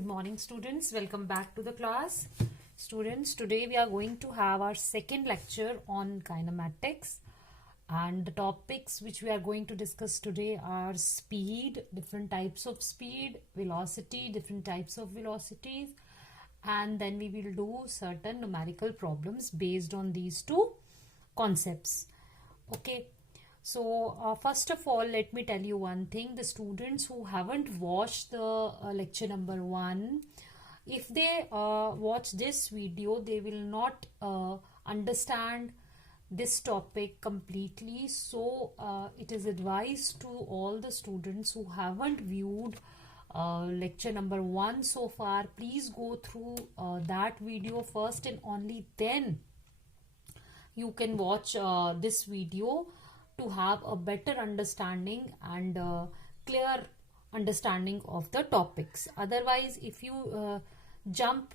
Good morning, students. Welcome back to the class. Students, today we are going to have our second lecture on kinematics, and the topics which we are going to discuss today are speed, different types of speed, velocity, different types of velocities, and then we will do certain numerical problems based on these two concepts. Okay. So first of all, let me tell you one thing. The students who haven't watched the lecture number 1, if they watch this video, they will not understand this topic completely. So it is advised to all the students who haven't viewed lecture number 1 so far, please go through that video first, and only then you can watch this video to have a better understanding and clear understanding of the topics. Otherwise, if you jump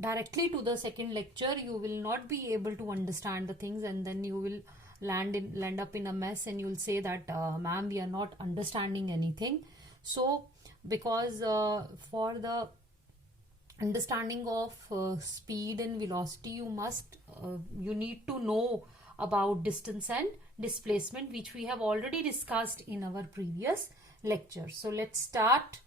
directly to the second lecture, you will not be able to understand the things, and then you will land up in a mess, and you will say that ma'am, we are not understanding anything. So because for the understanding of speed and velocity, you need to know about distance and displacement, which we have already discussed in our previous lecture. So let's start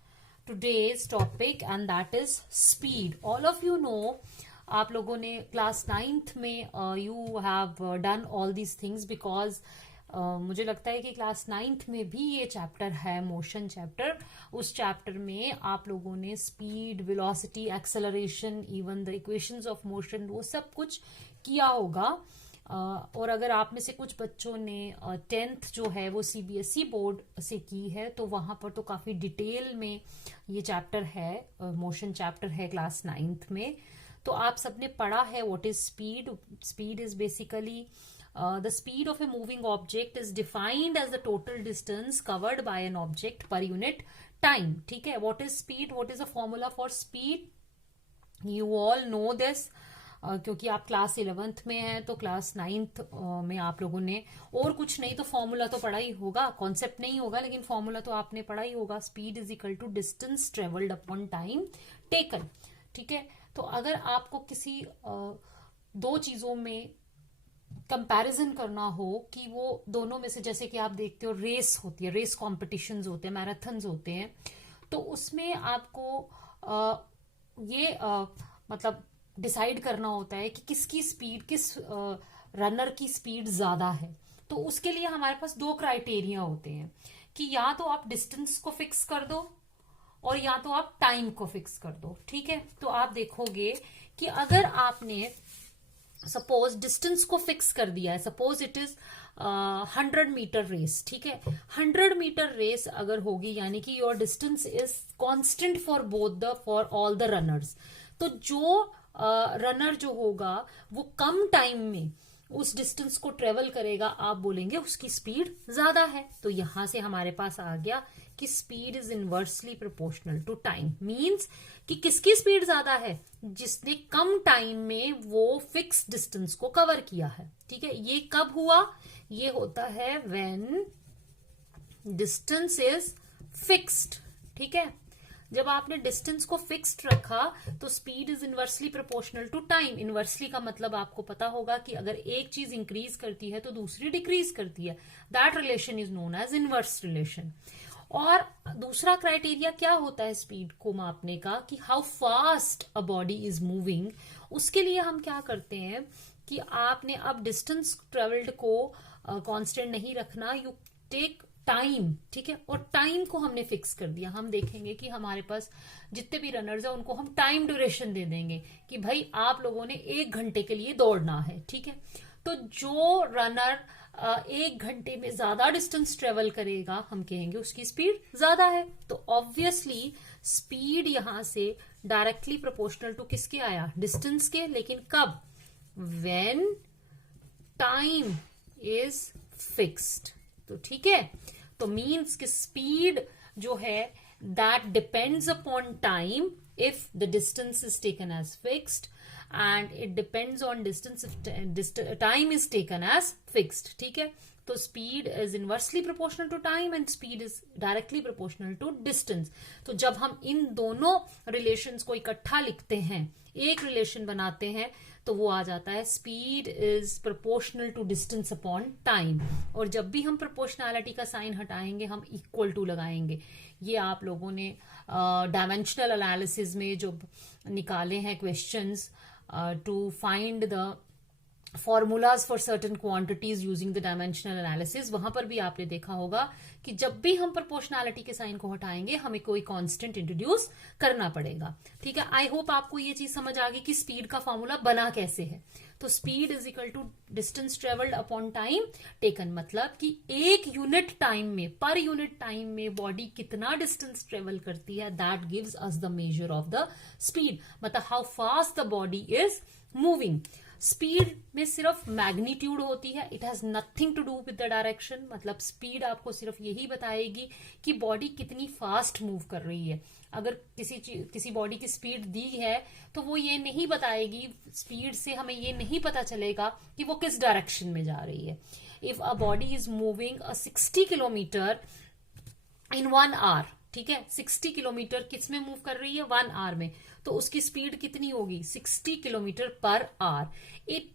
today's topic, and that is speed. All of you know, आप लोगों ने class 9th में you have done all these things, because मुझे लगता है कि class 9th में भी ये चैप्टर है, मोशन चैप्टर. उस चैप्टर में आप लोगों ने speed, velocity, acceleration, even the equations of motion, वो सब कुछ किया होगा. और अगर आप में से कुछ बच्चों ने 10th जो है वो CBSE बोर्ड से की है, तो वहां पर तो काफी डिटेल में ये चैप्टर है, मोशन चैप्टर है क्लास 9th में. तो आप सबने पढ़ा है what is speed. Speed is basically the speed of a moving object is defined as the total distance covered by an object per unit time. ठीक है. What is speed? What is the formula for speed? You all know this. क्योंकि आप class 11th में हैं, तो class 9th में आप लोगों ने और कुछ नहीं तो फॉर्मूला तो पढ़ा ही होगा, कॉन्सेप्ट नहीं होगा लेकिन फॉर्मूला तो आपने पढ़ा ही होगा. Speed is equal to distance travelled upon time taken. ठीक है. तो अगर आपको किसी दो चीजों में कंपैरिजन करना हो कि वो दोनों में से, जैसे कि आप देखते हो रेस होती है, रेस कॉम्पिटिशन्स होते हैं, मैराथन्स होते हैं, तो उसमें आपको ये मतलब डिसाइड करना होता है कि किसकी स्पीड, किस रनर की स्पीड ज्यादा है. तो उसके लिए हमारे पास दो क्राइटेरिया होते हैं कि या तो आप डिस्टेंस को फिक्स कर दो और या तो आप टाइम को फिक्स कर दो. ठीक है. तो आप देखोगे कि अगर आपने सपोज डिस्टेंस को फिक्स कर दिया है, suppose it is 100 metre race. ठीक है. 100 मीटर रेस अगर होगी, यानी कि your distance is constant for all the runners, तो जो रनर जो होगा वो कम टाइम में उस डिस्टेंस को ट्रेवल करेगा, आप बोलेंगे उसकी स्पीड ज्यादा है. तो यहां से हमारे पास आ गया कि speed is inversely proportional to time. Means कि किसकी स्पीड ज्यादा है? जिसने कम टाइम में वो फिक्स डिस्टेंस को कवर किया है. ठीक है. ये कब हुआ? ये होता है व्हेन डिस्टेंस इज फिक्स्ड. ठीक है. जब आपने डिस्टेंस को फिक्स्ड रखा तो speed is inversely proportional to time. Inversely का मतलब आपको पता होगा कि अगर एक चीज इंक्रीज करती है तो दूसरी डिक्रीज करती है. That relation is known as inverse relation. और दूसरा क्राइटेरिया क्या होता है स्पीड को मापने का, कि how fast a body is moving. उसके लिए हम क्या करते हैं कि आपने अब डिस्टेंस ट्रेवल्ड को कांस्टेंट नहीं रखना, यू टेक टाइम. ठीक है. और टाइम को हमने फिक्स कर दिया. हम देखेंगे कि हमारे पास जितने भी रनर्स हैं उनको हम टाइम ड्यूरेशन दे देंगे कि भाई आप लोगों ने 1 घंटे के लिए दौड़ना है. ठीक है. तो जो रनर 1 घंटे में ज्यादा डिस्टेंस ट्रेवल करेगा, हम कहेंगे उसकी स्पीड ज्यादा है. तो ऑब्वियसली स्पीड यहां से डायरेक्टली प्रोपोर्शनल टू किसके आया? डिस्टेंस के. लेकिन कब? When time is fixed. तो ठीक है. तो मीन्स कि स्पीड जो है that depends upon time if the distance is taken as fixed, and it depends on distance if time is taken as fixed. ठीक है. तो speed is inversely proportional to time and speed is directly proportional to distance. तो जब हम इन दोनों relations को इकट्ठा लिखते हैं, एक रिलेशन बनाते हैं, तो वो आ जाता है speed is proportional to distance upon time. और जब भी हम प्रोपोर्शनैलिटी का साइन हटाएंगे हम इक्वल टू लगाएंगे। ये आप लोगों ने डायमेंशनल एनालिसिस में जो निकाले हैं questions to find the formulas for certain quantities using the dimensional analysis, वहां पर भी आपने देखा होगा कि जब भी हम प्रोपोर्शनैलिटी के साइन को हटाएंगे हमें कोई कांस्टेंट इंट्रोड्यूस करना पड़ेगा। ठीक है, आई होप आपको ये चीज समझ आ गई कि स्पीड का फॉर्मूला बना कैसे है। तो speed is equal to distance travelled upon time taken, मतलब कि एक यूनिट टाइम में, पर यूनिट टाइम में बॉडी कितना डिस्टेंस ट्रेवल करती है, that gives us the measure of the speed, मतलब how fast the body is moving. Speed में सिर्फ मैग्नीट्यूड होती है, it has nothing to do with the direction. मतलब स्पीड आपको सिर्फ यही बताएगी कि बॉडी कितनी फास्ट मूव कर रही है। अगर किसी बॉडी की स्पीड दी है तो वो ये नहीं बताएगी, स्पीड से हमें ये नहीं पता चलेगा कि वो किस डायरेक्शन में जा रही है। If a body is moving 60 kilometre in 1 hour, ठीक है, 60 किलोमीटर किस में मूव कर रही है, 1 आवर में, तो उसकी स्पीड कितनी होगी, 60 किलोमीटर पर आवर।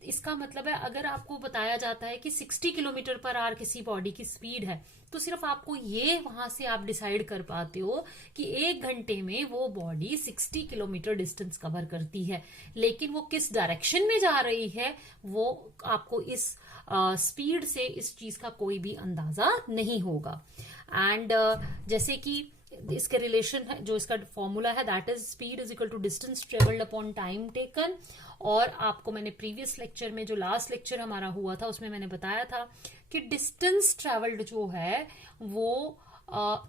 इसका मतलब है अगर आपको बताया जाता है कि 60 किलोमीटर पर आवर किसी बॉडी की स्पीड है, तो सिर्फ आपको ये वहां से आप डिसाइड कर पाते हो कि 1 घंटे में वो बॉडी 60 किलोमीटर डिस्टेंस कवर करती है, लेकिन वो किस डायरेक्शन में जा रही है वो आपको इस स्पीड से इस चीज का कोई भी अंदाजा नहीं होगा। एंड जैसे कि इसके रिलेशन है, जो इसका फॉर्मूला है, that is speed is equal to distance travelled upon time taken. और आपको मैंने प्रीवियस लेक्चर में, जो लास्ट लेक्चर हमारा हुआ था, उसमें मैंने बताया था कि डिस्टेंस ट्रेवल्ड जो है वो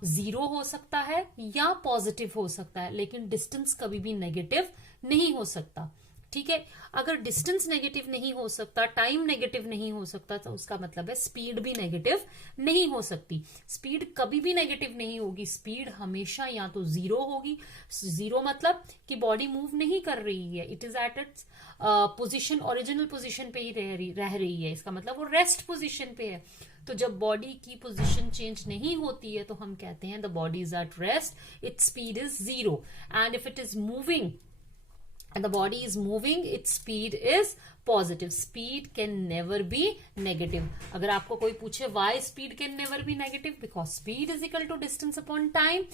0 हो सकता है या पॉजिटिव हो सकता है, लेकिन डिस्टेंस कभी भी नेगेटिव नहीं हो सकता। ठीक है, अगर डिस्टेंस नेगेटिव नहीं हो सकता, टाइम नेगेटिव नहीं हो सकता, तो उसका मतलब है स्पीड भी नेगेटिव नहीं हो सकती। स्पीड कभी भी नेगेटिव नहीं होगी, स्पीड हमेशा या तो 0 होगी। 0 मतलब कि बॉडी मूव नहीं कर रही है, it is at its position, original position पे ही रह रही है, इसका मतलब वो रेस्ट पोजीशन पे है। तो जब बॉडी की पोजीशन चेंज नहीं होती है तो हम कहते हैं the body is at rest, its speed is 0। And if it is moving and the body is moving, its speed is positive. Speed can never be negative. अगर आपको कोई पूछे why speed can never be negative, because speed is equal to distance upon time.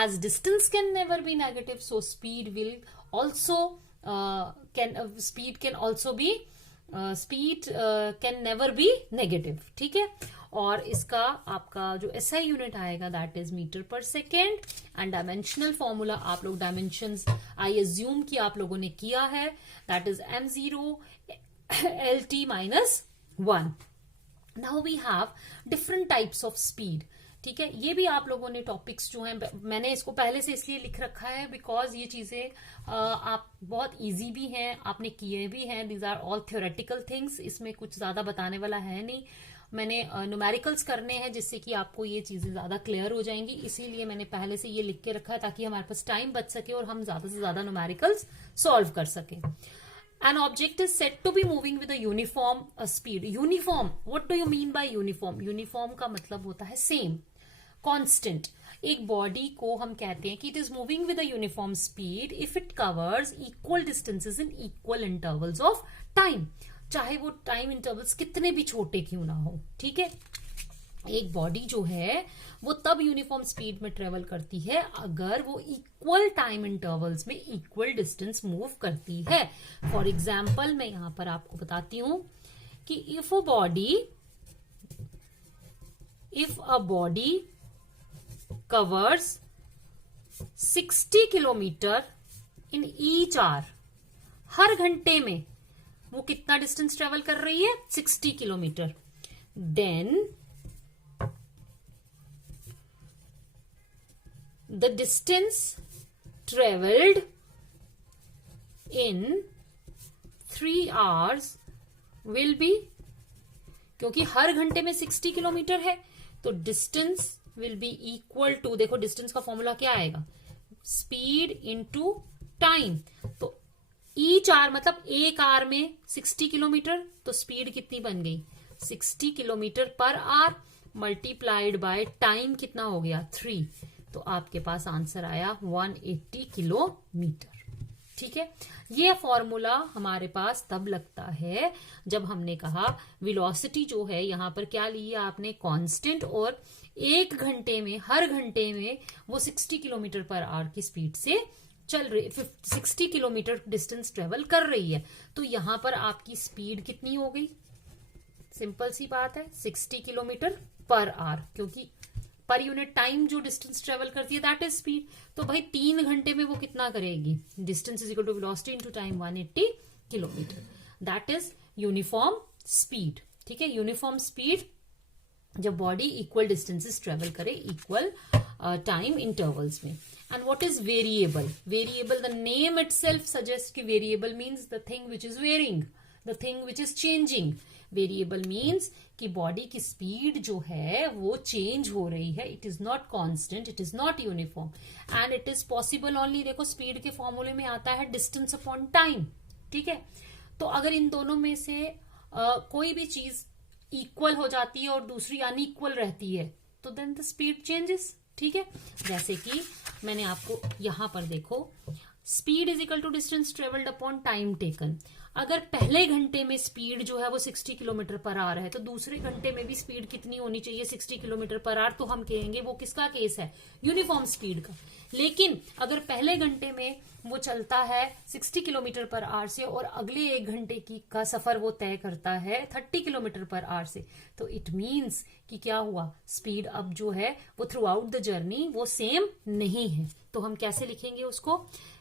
As distance can never be negative, so speed will also speed can never be negative. ठीक है, और इसका आपका जो SI यूनिट आएगा that is metre per second. And dimensional formula आप लोग dimensions I assume कि आप लोगों ने किया है, that is m0 LT minus 1। Now we have different types of speed. ठीक है, ये भी आप लोगों ने टॉपिक्स जो हैं, मैंने इसको पहले से इसलिए लिख रखा है बिकॉज ये चीजें आप बहुत इजी भी हैं, आपने किए भी हैं, these are all theoretical things, इसमें कुछ ज्यादा बताने वाला है नहीं। मैंने न्यूमेरिकल्स करने हैं जिससे कि आपको ये चीजें ज्यादा क्लियर हो जाएंगी, इसीलिए मैंने पहले से ये लिख के रखा है ताकि हमारे पास टाइम बच सके और हम ज्यादा से ज्यादा न्यूमेरिकल्स सॉल्व कर सके। An object is said to be moving with a uniform speed. Uniform, what do you mean by uniform? Uniform का मतलब होता है सेम, कांस्टेंट। एक बॉडी को हम कहते हैं कि it is moving with a uniform speed if it covers equal distances in equal intervals of time, चाहे वो टाइम इंटरवल्स कितने भी छोटे क्यों ना हो। ठीक है, एक बॉडी जो है वो तब यूनिफॉर्म स्पीड में ट्रेवल करती है अगर वो इक्वल टाइम इंटरवल्स में इक्वल डिस्टेंस मूव करती है। फॉर एग्जाम्पल मैं यहां पर आपको बताती हूं कि if a body covers 60 kilometre in each hour, हर घंटे में वो कितना डिस्टेंस ट्रेवल कर रही है, 60 kilometre, then the distance travelled in 3 hours will be, क्योंकि हर घंटे में 60 किलोमीटर है तो distance will be equal to, देखो डिस्टेंस का फॉर्मूला क्या आएगा, स्पीड इनटू टाइम। तो ईच आवर मतलब एक आवर में 60 किलोमीटर, तो स्पीड कितनी बन गई, 60 kilometre per our multiplied by time कितना हो गया 3, तो आपके पास आंसर आया 180 किलोमीटर। ठीक है, ये फॉर्मूला हमारे पास तब लगता है जब हमने कहा वेलोसिटी जो है यहां पर क्या ली है आपने कांस्टेंट, और 1 घंटे में हर घंटे में वो 60 किलोमीटर पर आवर की स्पीड से चल रही, 60 किलोमीटर डिस्टेंस ट्रेवल कर रही है। तो यहां पर आपकी स्पीड कितनी हो गई, सिंपल सी बात है 60 किलोमीटर पर आवर, क्योंकि पर यूनिट टाइम जो डिस्टेंस ट्रेवल करती है दैट इज स्पीड। तो भाई 3 घंटे में वो कितना करेगी, distance is equal to velocity into time 180 kilometres, that is uniform speed. ठीक है, यूनिफॉर्म स्पीड जब बॉडी इक्वल डिस्टेंसेस ट्रेवल करे इक्वल टाइम इंटरवल्स में। And what is variable, variable the name itself suggest कि variable means the thing which is varying, the thing which is changing. Variable means कि body की speed जो है वो change हो रही है, it is not constant, it is not uniform, and it is possible only, देखो स्पीड के फॉर्मूले में आता है डिस्टेंस अपॉन टाइम। ठीक है, तो अगर इन दोनों में से कोई भी चीज इक्वल हो जाती है और दूसरी अनइक्वल रहती है तो देन द स्पीड चेंजेस। ठीक है, जैसे कि मैंने आपको यहां पर देखो, speed is equal to distance travelled upon time taken. अगर पहले घंटे में स्पीड जो है वो 60 किलोमीटर पर आवर है तो दूसरे घंटे में भी स्पीड कितनी होनी चाहिए 60 किलोमीटर पर आवर, तो हम कहेंगे वो किसका केस है, यूनिफॉर्म स्पीड का। लेकिन अगर पहले घंटे में वो चलता है 60 किलोमीटर पर आवर से और अगले 1 घंटे की का सफर वो तय करता है 30 किलोमीटर पर आवर से, तो इट मीन्स कि क्या हुआ, स्पीड अब जो है वो थ्रू आउट द जर्नी वो सेम नहीं है। तो हम कैसे लिखेंगे उसको,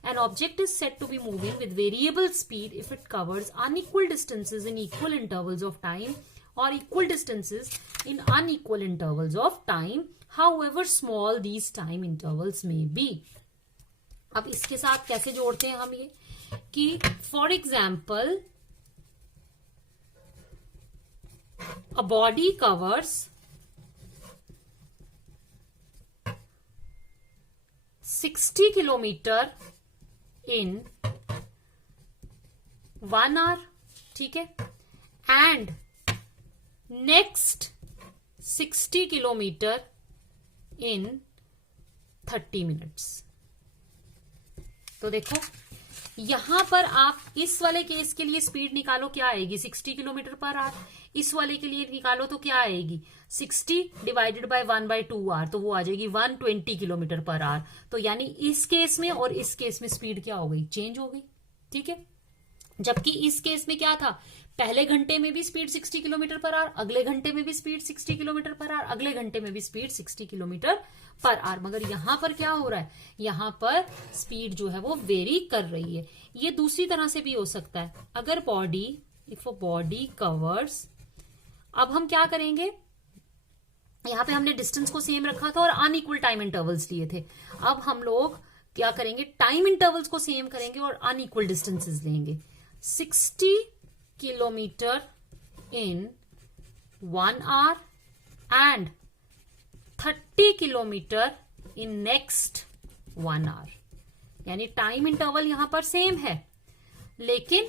an object is said to be moving with variable speed if it covers unequal distances in equal intervals of time और equal distances in unequal intervals of time, however small these time intervals may be. अब इसके साथ कैसे जोड़ते हैं हम ये कि for example a body covers 60 kilometer in 1 hour, ठीक है, and next 60 kilometer in 30 minutes। तो देखो यहां पर आप इस वाले केस के लिए स्पीड निकालो, क्या आएगी 60 किलोमीटर पर आवर, इस वाले के लिए निकालो तो क्या आएगी 60 डिवाइडेड बाय 1/2 आवर, तो वो आ जाएगी 120 किलोमीटर पर आवर। तो यानी इस केस में और इस केस में स्पीड क्या हो गई, चेंज हो गई। ठीक है, जबकि इस केस में क्या था, पहले घंटे में भी स्पीड 60 किलोमीटर पर आवर, अगले घंटे में भी स्पीड 60 किलोमीटर पर आवर, अगले घंटे में भी स्पीड 60 किलोमीटर पर आवर। मगर यहां पर क्या हो रहा है, यहां पर स्पीड जो है वो वेरी कर रही है। ये दूसरी तरह से भी हो सकता है, अगर body, if a body covers, अब हम क्या करेंगे, यहां पे हमने डिस्टेंस को सेम रखा था और अनइक्वल टाइम इंटरवल्स लिए थे। अब हम लोग क्या करेंगे, टाइम इंटरवल्स को सेम करेंगे और अनइक्वल डिस्टेंसेस लेंगे। 60 kilometre in 1 hour and 30 kilometre in next 1 hour, यानी टाइम इंटरवल यहां पर सेम है लेकिन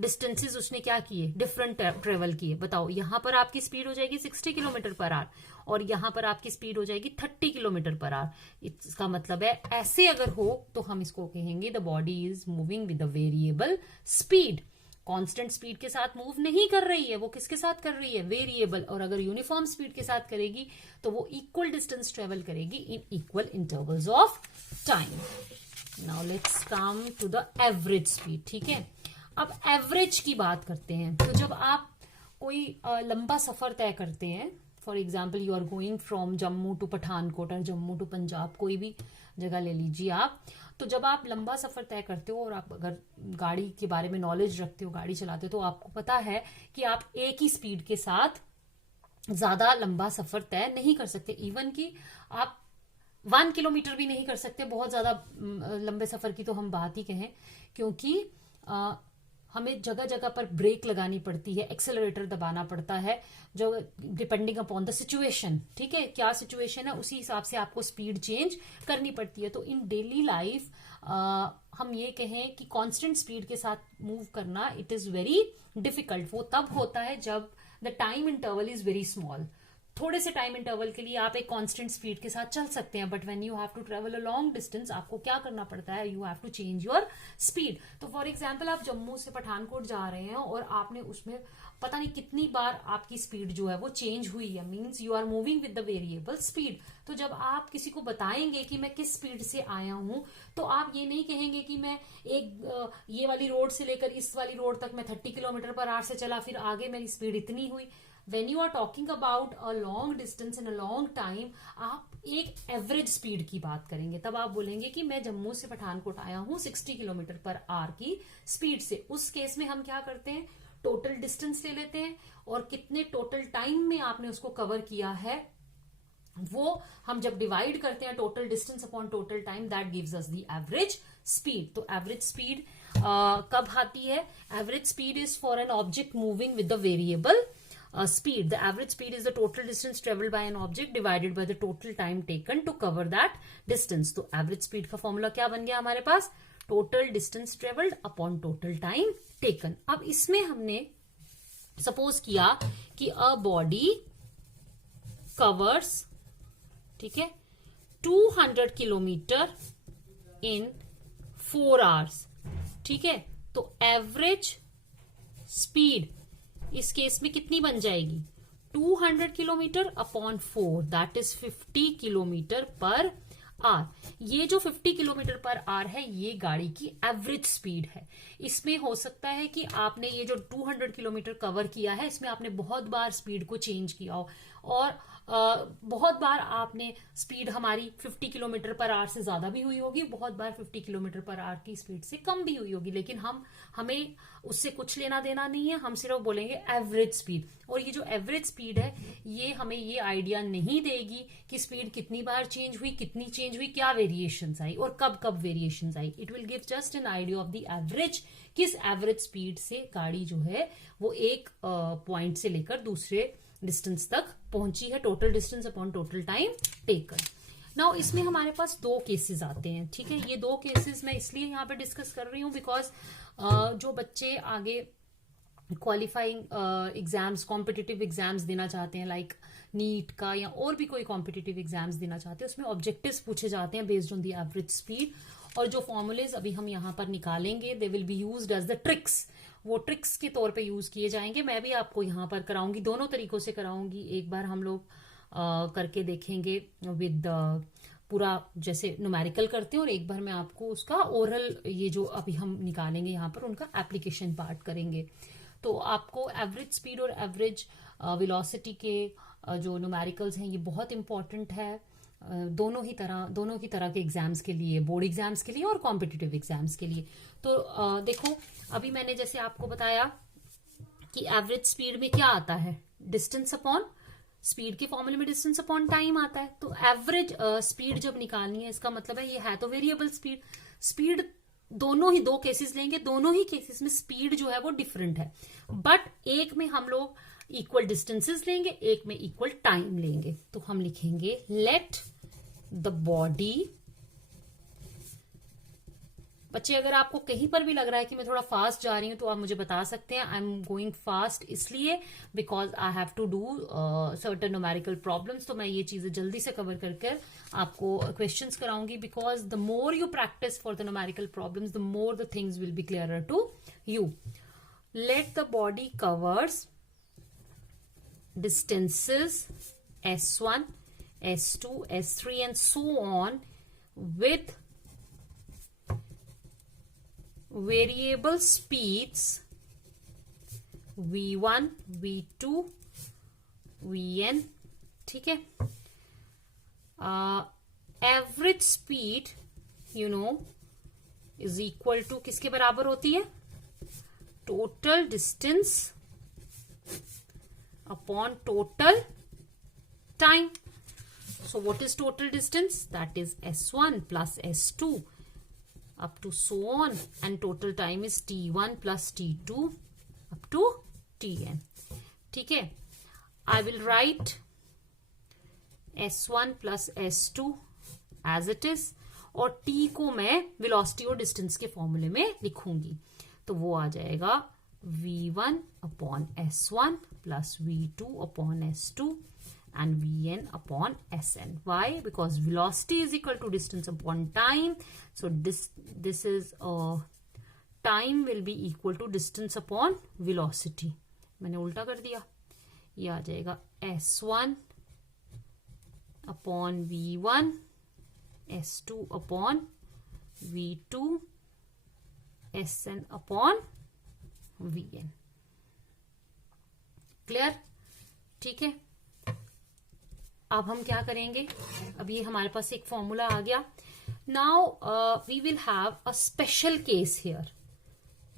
डिस्टेंसेस उसने क्या किए, डिफरेंट ट्रेवल किए। बताओ, यहां पर आपकी स्पीड हो जाएगी 60 किलोमीटर पर आवर और यहां पर आपकी स्पीड हो जाएगी 30 किलोमीटर पर आवर। इसका मतलब है ऐसे अगर हो तो हम इसको कहेंगे the body is moving with the variable speed, constant speed के साथ मूव नहीं कर रही है, वो किसके साथ कर रही है, वेरिएबल। और अगर यूनिफॉर्म स्पीड के साथ करेगी तो वो इक्वल डिस्टेंस ट्रेवल करेगी in equal intervals of time. Now let's come to the average speed. ठीक है, अब एवरेज की बात करते हैं। तो जब आप कोई लंबा सफर तय करते हैं, for example you are going from Jammu to Pathankot और जम्मू टू पंजाब, कोई भी जगह ले लीजिए आप, तो जब आप लंबा सफर तय करते हो और आप अगर गाड़ी के बारे में नॉलेज रखते हो, गाड़ी चलाते हो, तो आपको पता है कि आप एक ही स्पीड के साथ ज्यादा लंबा सफर तय नहीं कर सकते। इवन कि आप 1 किलोमीटर भी नहीं कर सकते, बहुत ज्यादा लंबे सफर की तो हम बात ही कहें, क्योंकि हमें जगह जगह पर ब्रेक लगानी पड़ती है, एक्सेलरेटर दबाना पड़ता है, जो डिपेंडिंग अपॉन द सिचुएशन। ठीक है, क्या सिचुएशन है उसी हिसाब से आपको स्पीड चेंज करनी पड़ती है। तो इन डेली लाइफ हम ये कहें कि कांस्टेंट स्पीड के साथ मूव करना इट इज वेरी डिफिकल्ट। वो तब होता है जब the time interval is very small. थोड़े से टाइम इंटरवल के लिए आप एक कांस्टेंट स्पीड के साथ चल सकते हैं, but when you have to travel a long distance आपको क्या करना पड़ता है, you have to change your speed. तो फॉर एग्जांपल आप जम्मू से पठानकोट जा रहे हैं और आपने उसमें पता नहीं कितनी बार आपकी स्पीड जो है वो चेंज हुई है, means you are moving with the variable speed. तो जब आप किसी को बताएंगे कि मैं किस स्पीड से आया हूं, तो आप ये नहीं कहेंगे कि मैं ये वाली रोड से लेकर इस वाली रोड तक मैं 30 किलोमीटर पर आवर से चला, फिर आगे मेरी स्पीड इतनी हुई. When you are talking about a long distance in a long time, आप एक एवरेज स्पीड की बात करेंगे. तब आप बोलेंगे कि मैं जम्मू से पठानकोट आया हूं 60 किलोमीटर पर आवर की स्पीड से. उस केस में हम क्या करते हैं, टोटल डिस्टेंस ले लेते हैं और कितने टोटल टाइम में आपने उसको कवर किया है वो हम जब डिवाइड करते हैं total distance upon total time, that gives us the average speed. तो एवरेज स्पीड कब आती है, average speed is for an object moving with the variable speed. The average speed is the total distance traveled by an object divided by the total time taken to cover that distance. तो average speed का formula क्या बन गया हमारे पास, total distance traveled upon total time taken. अब इसमें हमने suppose किया कि a body covers, ठीक है, 200 किलोमीटर in 4 hours. ठीक है, तो एवरेज स्पीड इस केस में कितनी बन जाएगी, 200 kilometre upon 4, that is 50 kilometre per our. ये जो 50 किलोमीटर पर आवर है ये गाड़ी की एवरेज स्पीड है. इसमें हो सकता है कि आपने ये जो 200 किलोमीटर कवर किया है इसमें आपने बहुत बार स्पीड को चेंज किया हो और बहुत बार आपने स्पीड हमारी 50 किलोमीटर पर आवर से ज्यादा भी हुई होगी, बहुत बार 50 किलोमीटर पर आवर की स्पीड से कम भी हुई होगी, लेकिन हमें उससे कुछ लेना देना नहीं है. हम सिर्फ बोलेंगे एवरेज स्पीड. और ये जो एवरेज स्पीड है ये हमें ये आइडिया नहीं देगी कि स्पीड कितनी बार चेंज हुई, कितनी चेंज हुई, क्या वेरिएशंस आई और कब कब variations I. It will give just an idea of the average, किस एवरेज स्पीड से गाड़ी जो है वो एक पॉइंट से लेकर दूसरे डिस्टेंस तक पहुंची है, total distance upon total time taken. Now इसमें हमारे पास 2 केसेस आते हैं. ठीक है, ये 2 केसेस मैं इसलिए यहाँ पे डिस्कस कर रही हूँ बिकॉज जो बच्चे आगे क्वालिफाइंग एग्जाम्स, कॉम्पिटिटिव एग्जाम्स देना चाहते हैं, लाइक नीट का या और भी कोई कॉम्पिटिटिव एग्जाम्स देना चाहते हैं, उसमें ऑब्जेक्टिव्स पूछे जाते हैं based on the average speed. और जो फॉर्मूलेज अभी हम यहाँ पर निकालेंगे they will be used as the tricks. वो ट्रिक्स के तौर पे यूज किए जाएंगे. मैं भी आपको यहाँ पर कराऊंगी, दोनों तरीकों से कराऊंगी. एक बार हम लोग करके देखेंगे विद पूरा जैसे न्यूमेरिकल करते हैं और एक बार मैं आपको उसका ओरल, ये जो अभी हम निकालेंगे यहाँ पर उनका एप्लीकेशन पार्ट करेंगे. तो आपको एवरेज स्पीड और एवरेज वेलोसिटी के जो न्यूमेरिकल्स हैं ये बहुत इंपॉर्टेंट है दोनों की तरह के एग्जाम्स के लिए, बोर्ड एग्जाम्स के लिए और कॉम्पिटिटिव एग्जाम्स के लिए. तो देखो अभी मैंने जैसे आपको बताया कि एवरेज स्पीड में क्या आता है, डिस्टेंस अपॉन स्पीड के फॉर्मूले में डिस्टेंस अपॉन टाइम आता है. तो एवरेज स्पीड जब निकालनी है इसका मतलब है ये है तो वेरिएबल स्पीड. स्पीड दोनों ही 2 केसेस लेंगे, दोनों ही केसेस में स्पीड जो है वो डिफरेंट है, बट एक में हम लोग इक्वल डिस्टेंसेस लेंगे, एक में इक्वल टाइम लेंगे. तो हम लिखेंगे लेट द बॉडी. बच्चे अगर आपको कहीं पर भी लग रहा है कि मैं थोड़ा फास्ट जा रही हूं तो आप मुझे बता सकते हैं. आई एम गोइंग फास्ट इसलिए because I have to do certain numerical problems. तो मैं ये चीजें जल्दी से कवर करके आपको क्वेश्चंस कराऊंगी because the more you practice for the numerical problems the more the things will be clearer to you. Let the body covers distances S1, S2, S3 and so on with variable speeds V1, V2, Vn. ठीक है, average speed you know is equal to किसके बराबर होती है, total distance upon total time. So what is total distance? That is S1 plus S2 up to so on, and total time is T1 plus T2 up to Tn. ठीक है, I will write S1 plus S2 as it is और T को मैं velocity और distance के फॉर्मूले में लिखूंगी. तो वो आ जाएगा V1 upon S1 plus V2 upon S2 and Vn upon Sn. Why? Because velocity is equal to distance upon time. So this is time will be equal to distance upon velocity. मैंने उल्टा कर दिया, ये आ जाएगा S1 upon V1, S2 upon V2, Sn upon Vn. Clear? ठीक है. अब हम क्या करेंगे, अब ये हमारे पास एक फॉर्मूला आ गया. Now we will have a special case here.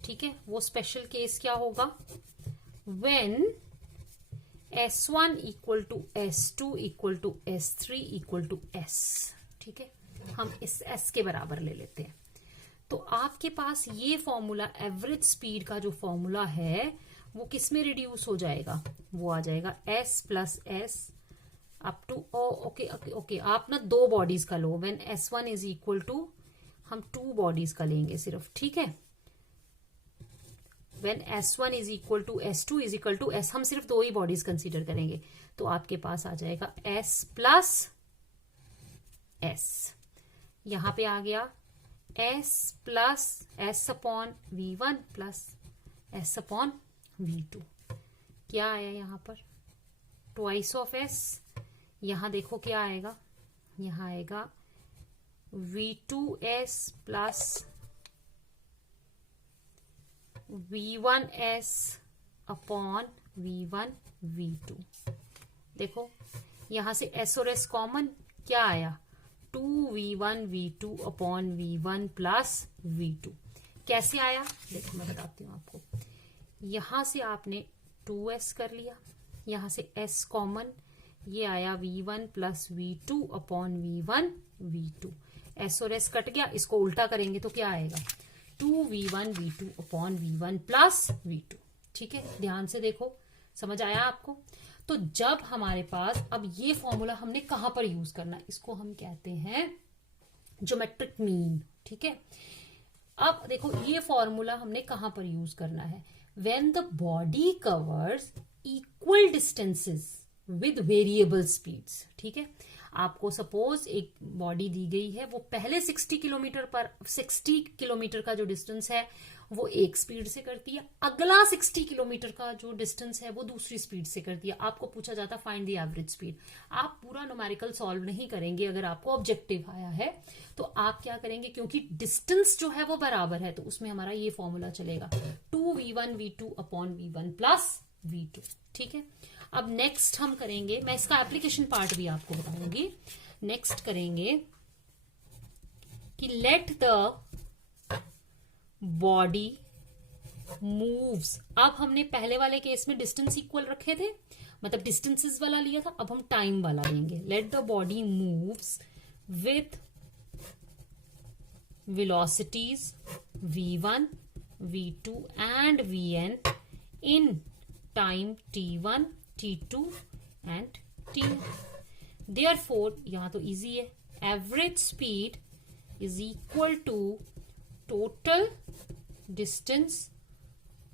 ठीक है, वो स्पेशल केस क्या होगा? When S1 equal to S2 equal to S3 equal to S. ठीक है, हम इस S के बराबर ले लेते हैं. तो आपके पास ये फॉर्मूला, एवरेज स्पीड का जो फॉर्मूला है वो किस में रिड्यूस हो जाएगा? वो आ जाएगा S plus S up to okay. आप ना दो बॉडीज का लो. When S1 is equal to, हम टू बॉडीज का लेंगे सिर्फ. ठीक है, when S1 is equal to S2 is equal to S, हम सिर्फ दो ही बॉडीज कंसीडर करेंगे. तो आपके पास आ जाएगा S प्लस S. यहां पे आ गया S plus S upon V1 plus S upon V2. क्या आया यहां पर? Twice of S. यहां देखो क्या आएगा, यहां आएगा V2S plus V1S upon V1 V2. देखो यहां से S और S कॉमन, क्या आया? 2V1 V2 upon V1 plus V2. कैसे आया देखो, मैं बताती हूं आपको. यहां से आपने 2S कर लिया, यहां से S कॉमन, ये आया V1 plus V2 upon V1 V2. S और S कट गया, इसको उल्टा करेंगे तो क्या आएगा? 2V1 V2 upon V1 plus V2. ठीक है, ध्यान से देखो, समझ आया आपको? तो जब हमारे पास, अब ये फॉर्मूला हमने कहां पर यूज करना है? इसको हम कहते हैं ज्योमेट्रिक मीन. ठीक है, अब देखो ये फॉर्मूला हमने कहां पर यूज करना है? When the body covers equal distances with variable speeds. ठीक है, आपको सपोज एक बॉडी दी गई है, वो पहले 60 किलोमीटर का जो डिस्टेंस है वो एक स्पीड से करती है, अगला 60 किलोमीटर का जो डिस्टेंस है वो दूसरी स्पीड से करती है. आपको पूछा जाता है फाइंड द एवरेज स्पीड. आप पूरा न्यूमेरिकल सॉल्व नहीं करेंगे. अगर आपको ऑब्जेक्टिव आया है तो आप क्या करेंगे, क्योंकि डिस्टेंस जो है वो बराबर है, तो उसमें हमारा ये फॉर्मूला चलेगा 2V1 V2 upon V1 plus V2. ठीक है, अब नेक्स्ट हम करेंगे, मैं इसका एप्लीकेशन पार्ट भी आपको बताऊंगी. नेक्स्ट करेंगे कि लेट द बॉडी मूव्स. अब हमने पहले वाले केस में डिस्टेंस इक्वल रखे थे, मतलब डिस्टेंसेस वाला लिया था, अब हम टाइम वाला लेंगे. Late the body moves with velocities V1, V2 and Vn in time t1, t2 and t. Therefore यहाँ तो easy है, average speed is equal to total distance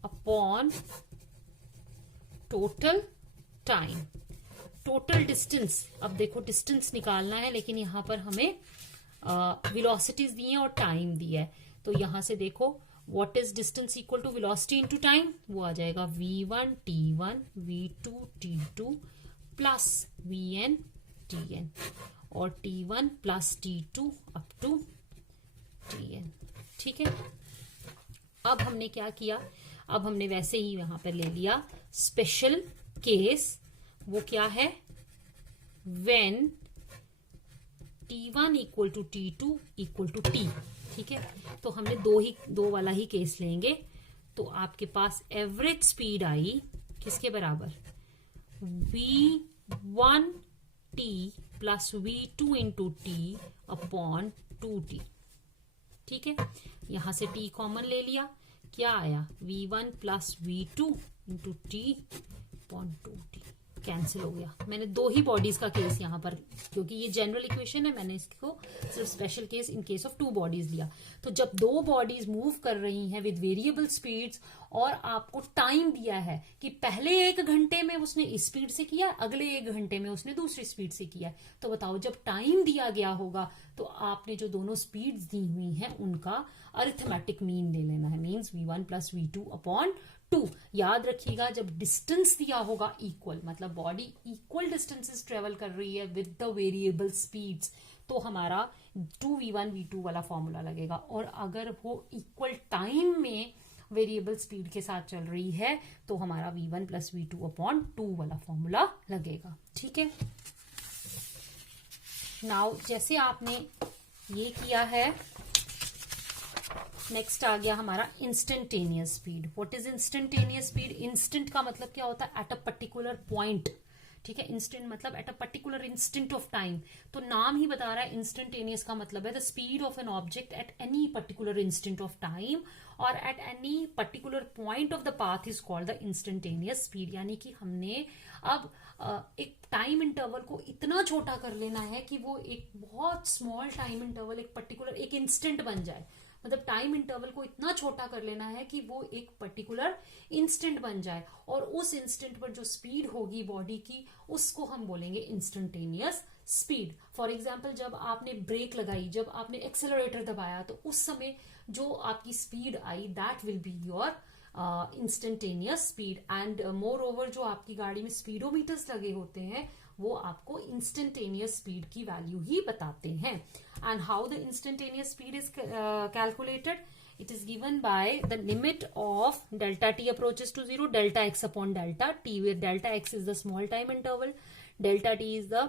upon total time. Total distance, अब देखो distance निकालना है, लेकिन यहां पर हमें वेलोसिटीज दी है और टाइम दिया है. तो यहां से देखो what is distance equal to velocity into time, वो आ जाएगा V1 T1 V2 T2 plus Vn Tn और T1 plus T2 up to Tn. ठीक है, अब हमने क्या किया, अब हमने वैसे ही यहां पर ले लिया स्पेशल केस. वो क्या है? When T1 equal to T2 equal to T. ठीक है, तो हमने दो वाला ही केस लेंगे. तो आपके पास एवरेज स्पीड आई किसके बराबर? V1 T plus V2 into T upon 2T. ठीक है, यहां से T कॉमन ले लिया, क्या आया? V1 plus V2 into T upon 2T. Cancel हो गया। मैंने दो ही बॉडीज का केस यहाँ पर, क्योंकि ये जनरल इक्वेशन है, मैंने इसको सिर्फ special case in case of two bodies लिया। तो जब दो बॉडीज मूव कर रही हैं विद वेरिएबल स्पीड्स और आपको टाइम दिया है कि पहले 1 घंटे में उसने इस स्पीड से किया, अगले 1 घंटे में उसने दूसरी स्पीड से किया, तो बताओ जब टाइम दिया गया होगा तो आपने जो दोनों स्पीड्स दी हुई हैं उनका अरिथमेटिक मीन ले लेना है, means v1 plus v2 upon 2। याद रखिएगा जब डिस्टेंस दिया होगा इक्वल, मतलब बॉडी इक्वल डिस्टेंसेस ट्रेवल कर रही है विद द वेरिएबल स्पीड्स, तो हमारा 2v1 v2 वाला फॉर्मूला लगेगा। और अगर वो इक्वल टाइम में वेरिएबल स्पीड के साथ चल रही है तो हमारा v1 प्लस v2 अपॉन 2 वाला फॉर्मूला लगेगा। ठीक है, नाउ जैसे आपने ये किया है, नेक्स्ट आ गया हमारा instantaneous speed. What is instantaneous speed? Instant का मतलब क्या होता है? At a particular point. ठीक है, इंस्टेंट मतलब at a particular instant of time. तो नाम ही बता रहा है इंस्टेंटेनियस का मतलब है the speed of an object at any particular instant of time और at any particular point of the path is called the instantaneous speed. यानी कि हमने अब एक टाइम इंटरवल को इतना छोटा कर लेना है कि वो एक बहुत स्मॉल टाइम इंटरवल, एक पर्टिकुलर एक इंस्टेंट बन जाए। मतलब टाइम इंटरवल को इतना छोटा कर लेना है कि वो एक पर्टिकुलर इंस्टेंट बन जाए और उस इंस्टेंट पर जो स्पीड होगी बॉडी की उसको हम बोलेंगे इंस्टेंटेनियस स्पीड। फॉर एग्जाम्पल जब आपने ब्रेक लगाई, जब आपने एक्सेलरेटर दबाया, तो उस समय जो आपकी speed I that will be your instantaneous speed. And more over जो आपकी गाड़ी में स्पीडोमीटर्स लगे होते हैं वो आपको इंस्टेंटेनियस स्पीड की वैल्यू ही बताते हैं। And how the instantaneous speed is calculated? It is given by the limit of delta t approaches to 0, delta x upon delta t, where delta x is the small time interval, delta t is the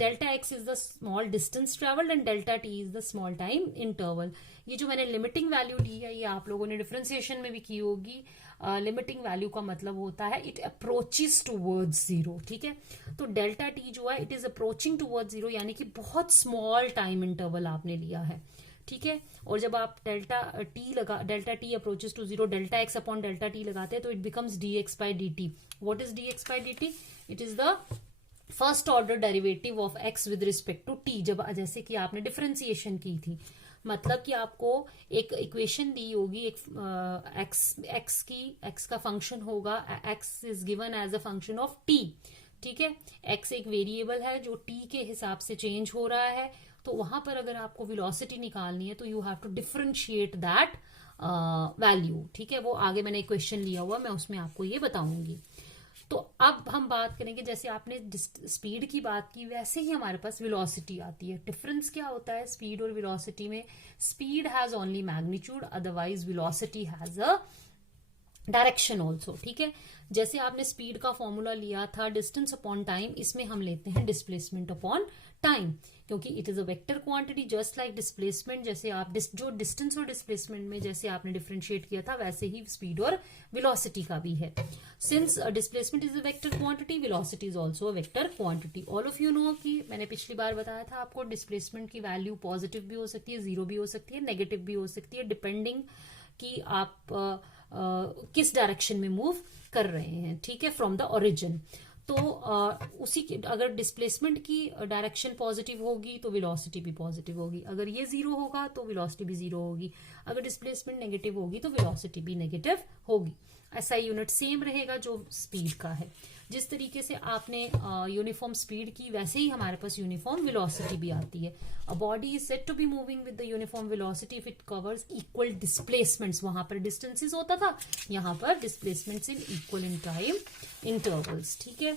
delta x is the small distance traveled and delta t is the small time interval। ये जो मैंने limiting value ली है ये आप लोगों ने differentiation में भी की होगी। लिमिटिंग वैल्यू का मतलब होता है इट अप्रोचेस टूवर्ड्स 0। ठीक है, तो डेल्टा टी जो है इट इज अप्रोचिंग टूवर्ड्स 0, यानी कि बहुत स्मॉल टाइम इंटरवल आपने लिया है। ठीक है, और जब आप delta t approaches to 0, delta x upon delta t लगाते हैं तो it becomes dx by dt। What is dx by dt? It is the first order derivative of x with respect to t। जब जैसे कि आपने differentiation की थी, मतलब कि आपको एक इक्वेशन दी होगी, एक x का फंक्शन होगा, x is given as a function of t। ठीक है, x एक वेरिएबल है जो t के हिसाब से चेंज हो रहा है, तो वहां पर अगर आपको वेलोसिटी निकालनी है तो you have to differentiate that value. ठीक है, वो आगे मैंने इक्वेशन लिया हुआ, मैं उसमें आपको ये बताऊंगी। तो अब हम बात करेंगे, जैसे आपने स्पीड की बात की वैसे ही हमारे पास वेलोसिटी आती है। डिफरेंस क्या होता है स्पीड और वेलोसिटी में? Speed has only magnitude, otherwise velocity has a direction also. ठीक है, जैसे आपने स्पीड का फॉर्मूला लिया था डिस्टेंस अपॉन टाइम, इसमें हम लेते हैं डिस्प्लेसमेंट अपॉन टाइम, क्योंकि it is a vector quantity just like displacement. जैसे आप जो डिस्टेंस और डिस्प्लेसमेंट में जैसे आपने डिफरेंशिएट किया था वैसे ही स्पीड और वेलोसिटी का भी है। Since displacement is a vector quantity, velocity is also a vector quantity. All of you know कि मैंने पिछली बार बताया था आपको डिस्प्लेसमेंट की वैल्यू पॉजिटिव भी हो सकती है, 0 भी हो सकती है, नेगेटिव भी हो सकती है, डिपेंडिंग कि आप किस डायरेक्शन में मूव कर रहे हैं। ठीक है, फ्रॉम द ओरिजिन। तो उसी की अगर डिस्प्लेसमेंट की डायरेक्शन पॉजिटिव होगी तो वेलोसिटी भी पॉजिटिव होगी, अगर ये 0 होगा तो वेलोसिटी भी 0 होगी, अगर डिस्प्लेसमेंट नेगेटिव होगी तो वेलोसिटी भी नेगेटिव होगी। ऐसा यूनिट सेम रहेगा जो स्पीड का है। जिस तरीके से आपने यूनिफॉर्म स्पीड की वैसे ही हमारे पास यूनिफॉर्म वेलोसिटी भी आती है। A body is said to be moving with the uniform velocity if it covers equal displacements. वहां पर डिस्टेंसेस होता था, यहाँ पर displacements in equal in time intervals. ठीक है,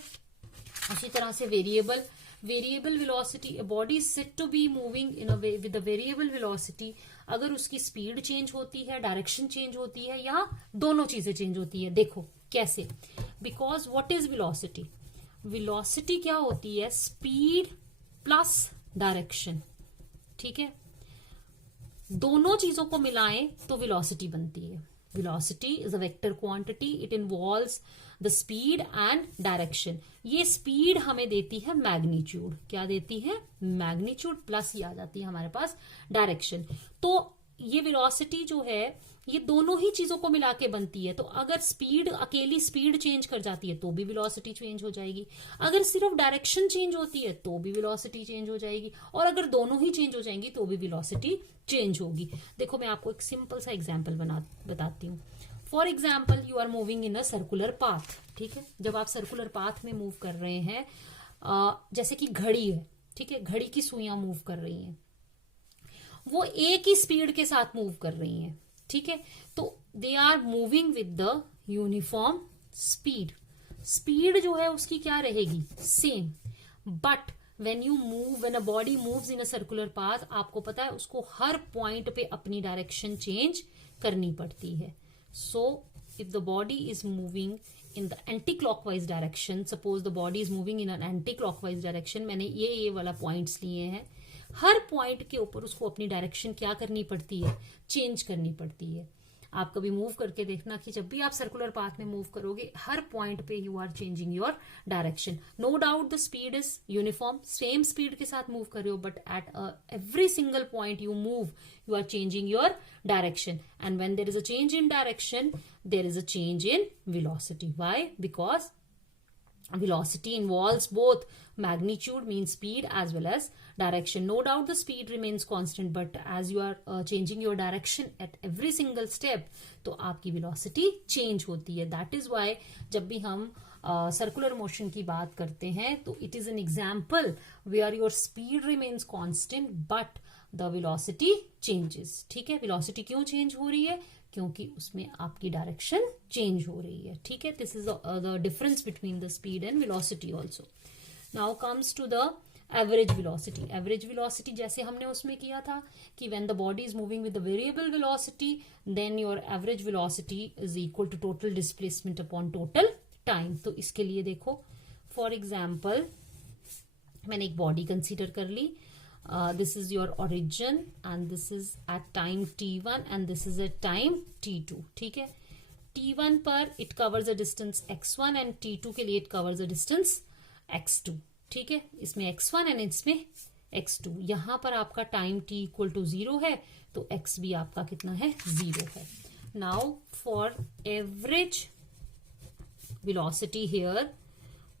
उसी तरह से variable velocity, a body is said to be moving in a way with the variable velocity अगर उसकी स्पीड चेंज होती है, डायरेक्शन चेंज होती है, या दोनों चीजें चेंज होती है। देखो कैसे, because what is velocity? Velocity क्या होती है? Speed plus direction. ठीक है, दोनों चीजों को मिलाएं तो वेलोसिटी बनती है। Velocity is a vector quantity, it involves the speed and direction. ये स्पीड हमें देती है मैग्नीट्यूड, क्या देती है? मैग्नीट्यूड, प्लस ये आ जाती है हमारे पास डायरेक्शन। तो ये वेलोसिटी जो है ये दोनों ही चीजों को मिला के बनती है। तो अगर स्पीड, अकेली स्पीड चेंज कर जाती है तो भी वेलोसिटी चेंज हो जाएगी, अगर सिर्फ डायरेक्शन चेंज होती है तो भी वेलोसिटी चेंज हो जाएगी, और अगर दोनों ही चेंज हो जाएंगी तो भी वेलोसिटी चेंज होगी। देखो मैं आपको एक सिंपल सा एग्जाम्पल बताती हूँ। For example you are moving in a circular path, ठीक है। जब आप सर्कुलर पाथ में मूव कर रहे हैं, जैसे कि घड़ी है, ठीक है, घड़ी की सुइयां मूव कर रही हैं, वो एक ही स्पीड के साथ मूव कर रही हैं, ठीक है। तो they are moving with the uniform speed. Speed जो है उसकी क्या रहेगी, same. But when a body moves in a circular path, आपको पता है उसको हर पॉइंट पे अपनी डायरेक्शन चेंज करनी पड़ती है। So if the body is moving in the anti-clockwise direction, suppose the body is moving in an anti-clockwise direction, मैंने ये वाला पॉइंट्स लिए हैं, हर पॉइंट के ऊपर उसको अपनी डायरेक्शन क्या करनी पड़ती है, चेंज करनी पड़ती है। आप कभी मूव करके देखना कि जब भी आप सर्कुलर पाथ में मूव करोगे, हर पॉइंट पे you are changing your direction. No doubt the speed is uniform, same speed के साथ मूव कर रहे हो, but at every single point you move, you are changing your direction, and when there is a change in direction there is a change in velocity. Why? Because velocity involves both magnitude, means speed, as well as direction. No doubt the speed remains constant, but as you are changing your direction at every single step, तो आपकी velocity change होती है। That is why जब भी हम circular motion की बात करते हैं तो it is an example where your speed remains constant but the velocity changes, ठीक है। वेलोसिटी क्यों चेंज हो रही है, क्योंकि उसमें आपकी डायरेक्शन चेंज हो रही है, ठीक है। This is the difference between the speed and velocity also. Now comes to the average velocity. Average velocity जैसे हमने उसमें किया था कि when the body is moving with the variable velocity, then your average velocity is equal to total displacement upon total time. तो इसके लिए देखो, फॉर एग्जाम्पल मैंने एक बॉडी कंसीडर कर ली, this is your origin and this is at time t1 and this is at time t2, ठीक है। t1 पर it covers a distance x1 and t2 के लिए it covers a distance x2, ठीक है। इसमें x1 and इसमें x2। यहां पर आपका टाइम t इक्वल टू 0 है तो x भी आपका कितना है, 0 है। Now for average velocity here,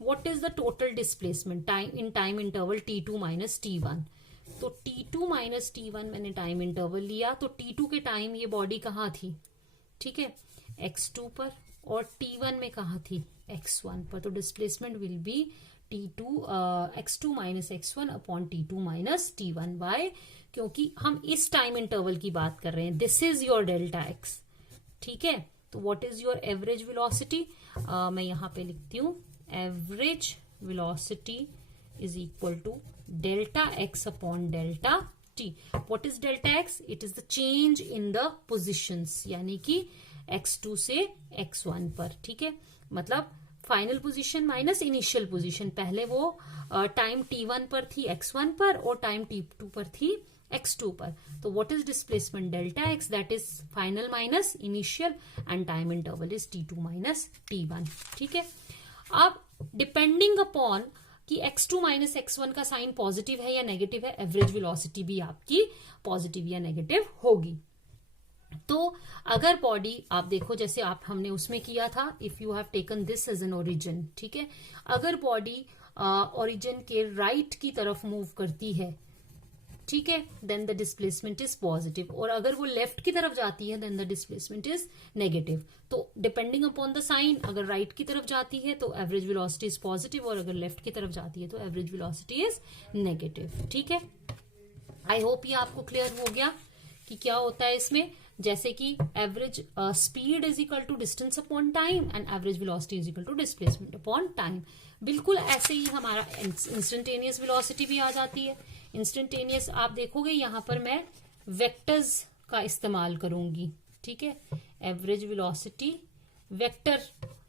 what is the total displacement time in time interval t2 minus t1? तो t2 माइनस t1 मैंने टाइम इंटरवल लिया, तो t2 के टाइम ये बॉडी कहाँ थी, ठीक है, x2 पर, और t1 में कहाँ थी, x1 पर। तो displacement will be x2 minus x1 upon t2 minus t1। Why? क्योंकि हम इस टाइम इंटरवल की बात कर रहे हैं, this is your delta x, ठीक है। तो what is your average velocity, मैं यहां पे लिखती हूं, average velocity is equal to delta x upon delta t। What is delta x? It is the change in the positions, यानी कि x2 से x1 पर, ठीक है। मतलब final position minus initial position, पहले वो टाइम t1 पर थी x1 पर और टाइम t2 पर थी x2 पर। तो what is displacement, delta x, that is final minus initial, and time interval is t2 minus t1, ठीक है। अब डिपेंडिंग अपॉन कि x2 माइनस x1 का साइन पॉजिटिव है या नेगेटिव है, एवरेज वेलोसिटी भी आपकी पॉजिटिव या नेगेटिव होगी। तो अगर बॉडी आप देखो, जैसे आप हमने उसमें किया था, if you have taken this as an origin, ठीक है, अगर बॉडी ओरिजिन के राइट की तरफ मूव करती है, ठीक है, then the displacement is positive, और अगर वो लेफ्ट की तरफ जाती है then the displacement is negative. तो डिपेंडिंग अपॉन द साइन, अगर राइट की तरफ जाती है तो एवरेज वेलोसिटी इज पॉजिटिव, और अगर लेफ्ट की तरफ जाती है तो एवरेज वेलोसिटी इज नेगेटिव, ठीक है। आई होप ये आपको क्लियर हो गया कि क्या होता है इसमें। जैसे कि average speed is equal to distance upon time and average velocity is equal to displacement upon time. बिल्कुल ऐसे ही हमारा इंस्टेंटेनियस वेलोसिटी भी आ जाती है। इंस्टेंटेनियस आप देखोगे यहां पर मैं वेक्टर्स का इस्तेमाल करूंगी, ठीक है। एवरेज वेलोसिटी वेक्टर,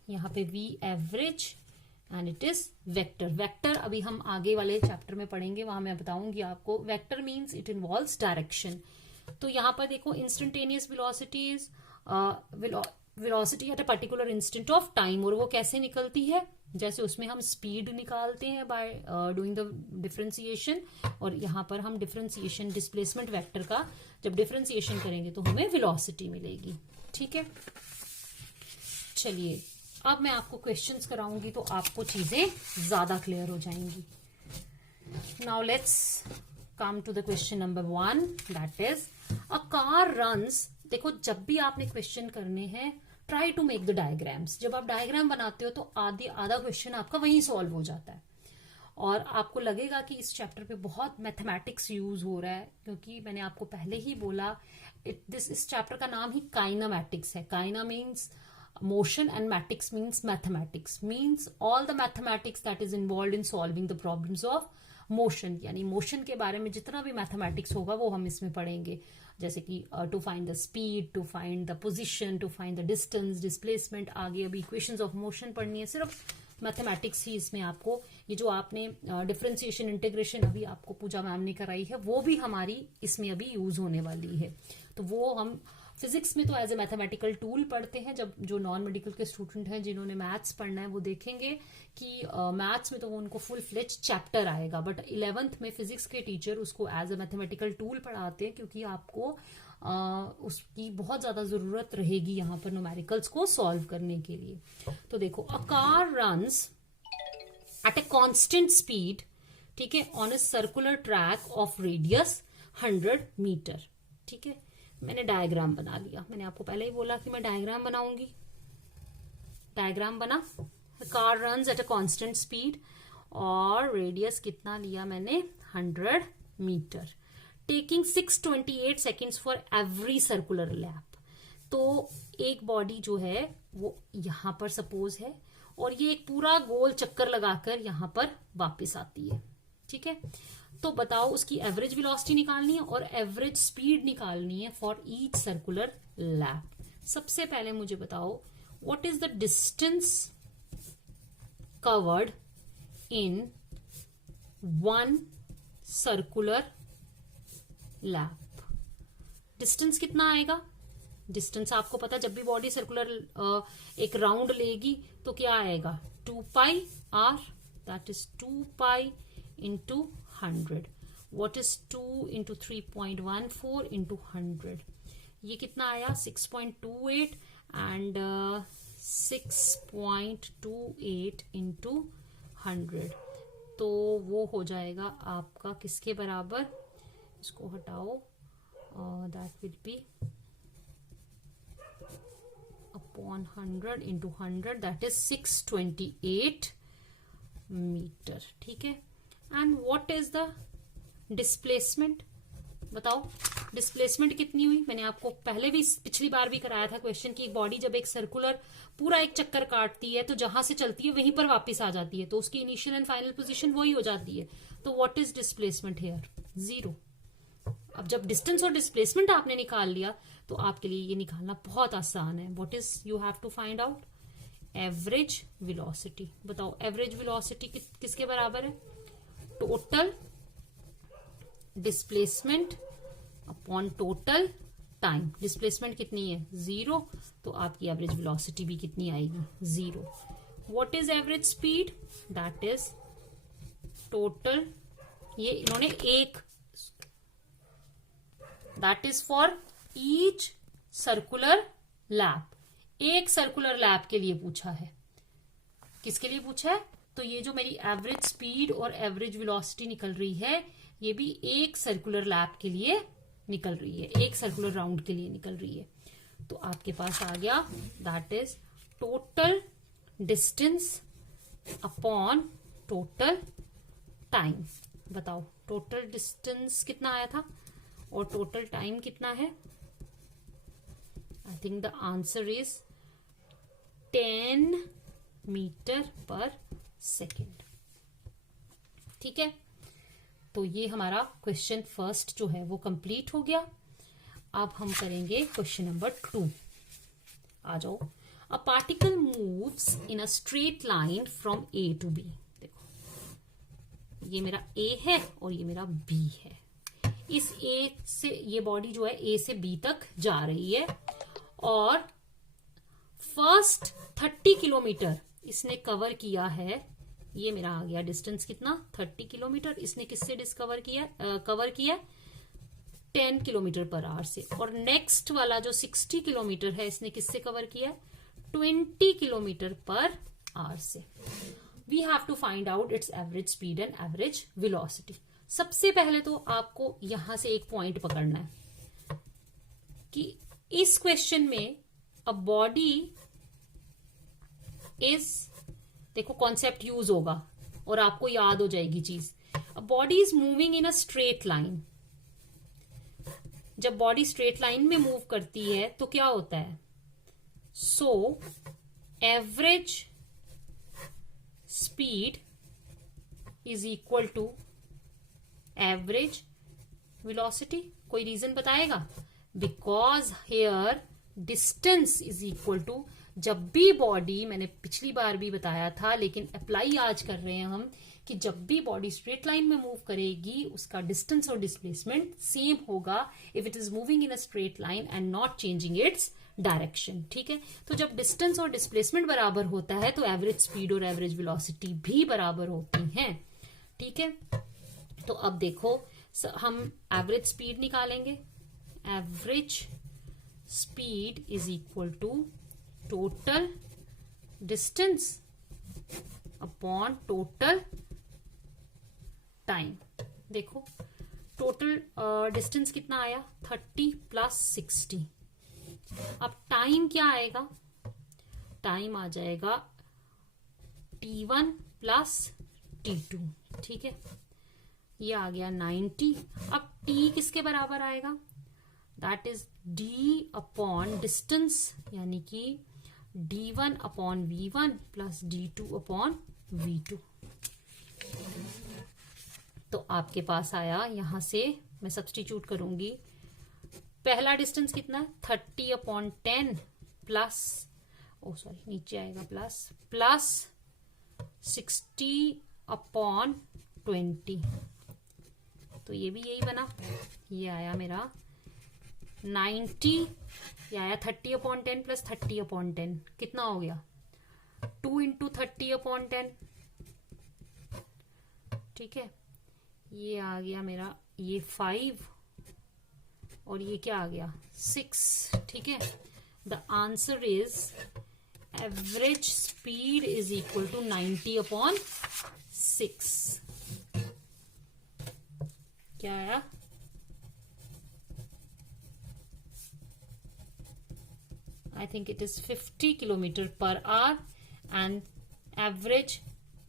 यहाँ पे V average and it is vector. Vector अभी हम आगे वाले चैप्टर में पढ़ेंगे, वहां मैं बताऊंगी आपको। Vector means it involves direction. तो यहां पर देखो, instantaneous velocity is velocity at a particular instant of time, और वो कैसे निकलती है, जैसे उसमें हम स्पीड निकालते हैं बाय डूइंग द डिफरेंशिएशन, और यहाँ पर हम डिफरेंशिएशन डिस्प्लेसमेंट वेक्टर का जब डिफरेंशिएशन करेंगे तो हमें वेलोसिटी मिलेगी। ठीक है, चलिए अब मैं आपको क्वेश्चंस कराऊंगी तो आपको चीजें ज्यादा क्लियर हो जाएंगी। Now let's come to the question number 1, that is a car runs. देखो, जब भी आपने क्वेश्चन करने हैं, try to make the diagrams. जब आप डायग्राम बनाते हो तो आधा क्वेश्चन आपका वहीं सॉल्व हो जाता है, और आपको लगेगा कि इस चैप्टर पे बहुत मैथमेटिक्स यूज हो रहा है, क्योंकि मैंने आपको पहले ही बोला इस चैप्टर का नाम ही काइनामेटिक्स है। काइना means motion and matics means mathematics, means all the mathematics that is involved in solving the problems of motion। यानी मोशन के बारे में जितना भी मैथमेटिक्स होगा वो हम इसमें पढ़ेंगे, जैसे कि to find the speed, to find the position, to find the distance, displacement, आगे अभी इक्वेशंस ऑफ मोशन पढ़नी है। सिर्फ मैथमेटिक्स ही इसमें आपको, ये जो आपने डिफरेंशिएशन इंटीग्रेशन अभी आपको पूजा मैम ने कराई है वो भी हमारी इसमें अभी यूज होने वाली है। तो वो हम फिजिक्स में तो एज ए मैथमेटिकल टूल पढ़ते हैं। जब जो नॉन मेडिकल के स्टूडेंट हैं जिन्होंने मैथ्स पढ़ना है वो देखेंगे कि मैथ्स में तो उनको फुल फ्लेज चैप्टर आएगा, बट 11th में फिजिक्स के टीचर उसको एज ए मैथमेटिकल टूल पढ़ाते हैं, क्योंकि आपको उसकी बहुत ज्यादा जरूरत रहेगी यहाँ पर न्यूमेरिकल्स को सॉल्व करने के लिए। तो देखो, a car runs at a constant speed, ठीक है, on a circular track of radius 100 metre. ठीक है, मैंने डायग्राम बना लिया। मैंने आपको पहले ही बोला कि मैं डायग्राम बनाऊंगी। डायग्राम बना, car runs at a constant speed, और रेडियस कितना लिया मैंने, 100 metre, taking 628 seconds for every circular lap. तो एक बॉडी जो है वो यहां पर सपोज है, और ये एक पूरा गोल चक्कर लगाकर यहां पर वापस आती है। ठीक है, तो बताओ उसकी एवरेज वेलोसिटी निकालनी है और एवरेज स्पीड निकालनी है फॉर ईच सर्कुलर लैप। सबसे पहले मुझे बताओ what is the distance covered in 1 circular lap. Distance कितना आएगा? डिस्टेंस आपको पता, जब भी बॉडी सर्कुलर एक राउंड लेगी तो क्या आएगा, 2 पाई r, that is 2 pi into 100। What is 2 into 3.14 into 100? ये कितना आया, 6.28 and 6.28 into 100। तो वो हो जाएगा आपका किसके बराबर, इसको हटाओ, that will be upon 100 into 100, that is 628 metre. ठीक है, and what is the displacement, बताओ डिस्प्लेसमेंट कितनी हुई। मैंने आपको पहले भी पिछली बार भी कराया था क्वेश्चन कि बॉडी जब एक सर्कुलर पूरा एक चक्कर काटती है तो जहां से चलती है वहीं पर वापस आ जाती है, तो उसकी इनिशियल एंड फाइनल पोजीशन वही हो जाती है। तो व्हाट इज डिस्प्लेसमेंट हियर, 0। अब जब डिस्टेंस और डिस्प्लेसमेंट आपने निकाल लिया तो आपके लिए ये निकालना बहुत आसान है। What is you have to find out, average velocity. बताओ एवरेज वेलोसिटी किसके बराबर है, total displacement upon total time. Displacement कितनी है, 0, तो आपकी एवरेज वेलोसिटी भी कितनी आएगी, 0। What is average speed, that is total, ये इन्होंने एक, that is for each circular lap, एक सर्कुलर लैप के लिए पूछा है। किसके लिए पूछा है, तो ये जो मेरी एवरेज स्पीड और एवरेज वेलोसिटी निकल रही है ये भी एक सर्कुलर लैप के लिए निकल रही है, एक सर्कुलर राउंड के लिए निकल रही है। तो आपके पास आ गया, that is total distance upon total time. बताओ टोटल डिस्टेंस कितना आया था और टोटल टाइम कितना है। I think the answer is 10 metre per second. ठीक है, तो ये हमारा क्वेश्चन फर्स्ट जो है वो कंप्लीट हो गया। अब हम करेंगे क्वेश्चन नंबर 2। आ जाओ, a particle moves in a straight line from A to B. देखो ये मेरा ए है और ये मेरा बी है। इस ए से ये बॉडी जो है ए से बी तक जा रही है और फर्स्ट 30 किलोमीटर इसने कवर किया है, ये मेरा आ गया डिस्टेंस कितना 30 किलोमीटर। इसने किससे डिस्कवर किया कवर किया 10 किलोमीटर पर आवर से। और नेक्स्ट वाला जो 60 किलोमीटर है इसने किससे कवर किया 20 किलोमीटर पर आवर से। We have to find out its average speed and average velocity. सबसे पहले तो आपको यहां से एक पॉइंट पकड़ना है कि इस क्वेश्चन में अ बॉडी इज, देखो कॉन्सेप्ट यूज होगा और आपको याद हो जाएगी चीज। A body is moving in a straight line. जब बॉडी स्ट्रेट लाइन में मूव करती है तो क्या होता है, so average speed is equal to average velocity. कोई रीजन बताएगा? Because here distance is equal to, जब भी बॉडी, मैंने पिछली बार भी बताया था लेकिन अप्लाई आज कर रहे हैं हम, कि जब भी बॉडी स्ट्रेट लाइन में मूव करेगी उसका डिस्टेंस और डिस्प्लेसमेंट सेम होगा if it is moving in a straight line and not changing its direction. ठीक है, तो जब डिस्टेंस और डिस्प्लेसमेंट बराबर होता है तो एवरेज स्पीड और एवरेज वेलोसिटी भी बराबर होती हैं। ठीक है, तो अब देखो हम एवरेज स्पीड निकालेंगे। Average speed is equal to total distance upon total time. देखो टोटल डिस्टेंस कितना आया 30 प्लस 60। अब टाइम क्या आएगा, टाइम आ जाएगा T1 प्लस T2। ठीक है, ये आ गया 90। अब T किसके बराबर आएगा, that is D upon distance, यानी कि D1 upon V1 plus D2 upon V2। तो आपके पास आया, यहां से मैं सब्स्टिट्यूट करूंगी। पहला डिस्टेंस कितना है 30 अपॉन 10 प्लस, ओ सॉरी नीचे आएगा प्लस 60 अपॉन 20, तो ये भी यही बना। ये आया मेरा 90, ये आया 30 अपॉन 10 प्लस 30 अपॉन 10, कितना हो गया 2 इंटू 30 अपॉन 10। ठीक है, ये आ गया मेरा ये 5 और ये क्या आ गया 6। ठीक है, the answer is average speed is equal to 90 upon 6। क्या आया, I think it is 50 kilometre per hour and average